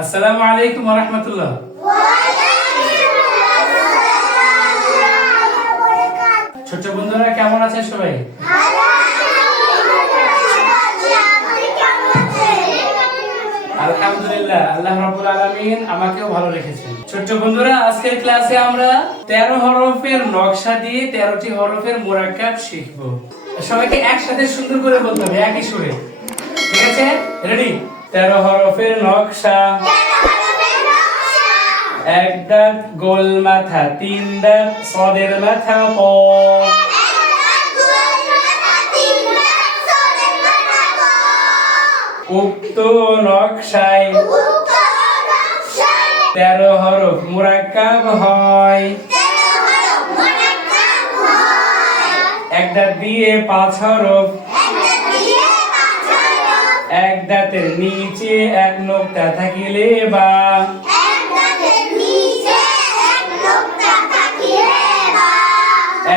আসসালামু আলাইকুম ওয়া রাহমাতুল্লাহ। ছোট বন্ধুরা কেমন আছেন সবাই? আলহামদুলিল্লাহ, আল্লাহ রাব্বুল আলামিন আমাকেও ভালো রেখেছেন। ছোট বন্ধুরা, আজকের ক্লাসে আমরা 13 হরফের নকশা দিয়ে 13টি হরফের মুরাক্কাব শিখব। সবাইকে একসাথে সুন্দর করে বলতে হবে একই সুরে, ঠিক আছে? রেডি? 13 হরফের নকশা। এক দাঁত গোল মাথা, তিন দাঁত সদের মাথা প। উক্ত নকশায় 13 হরফ মুরাক্কাব হয়। এক দাঁত দিয়ে 5 হরফ, এক দাঁতের নিচে এক নোক্তা থাকিলে বা,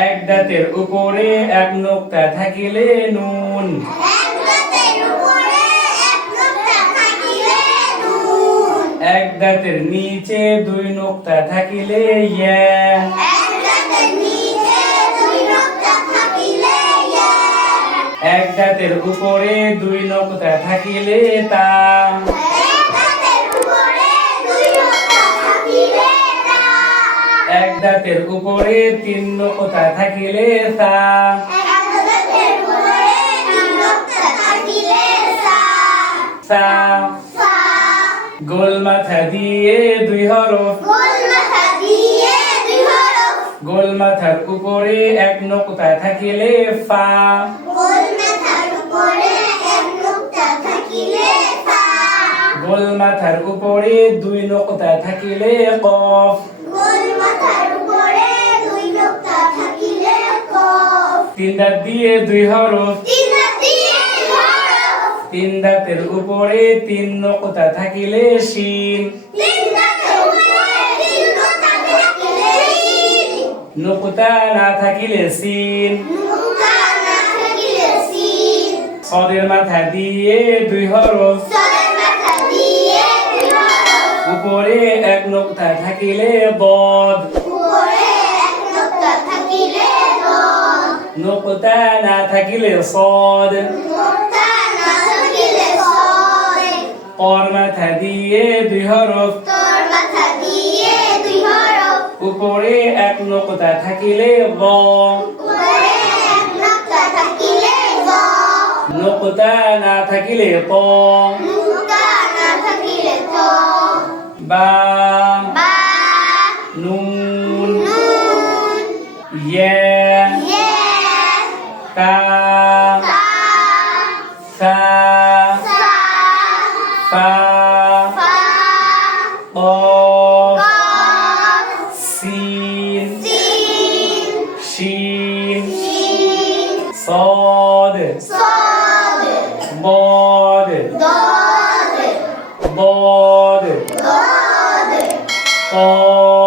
এক দাঁতের উপরে এক নোক্তা থাকিলে নুন, এক দাঁতের নিচে 2 নোক্তা থাকিলে ইয়া, এক দাঁতের উপরে 2 নোক্তা থাকিলে তা, এক দাঁতের উপরে 3 নোক্তা থাকিলে সা। সা। গোল মাথা দিয়ে 2 হরফ, গোল মাথার উপরে এক নোক্তা থাকিলে ফা, গোল মাথার উপরে 2 নোক্তা থাকিলে কফ, 3 দাঁত দিয়ে 2 হরফ, 3 দাঁতের উপরে 3 নোক্তা থাকিলে শিন, নোক্তা না থাকিলে সিন। সদের মাথা দিয়ে 2 হরফ, উপরে এক নোক্তা থাকিলে বদ, নোক্তা না থাকিলে সদ। কর মাথা দিয়ে 2 হরফ, উপরে এক নোক্তা থাকিলে গ, নোক্তা না থাকিলে ক। বা, নুন, ইয়া, তা, সা, ফা, কফ, সিন, শিন, সদ, বদ, বদ, কফ।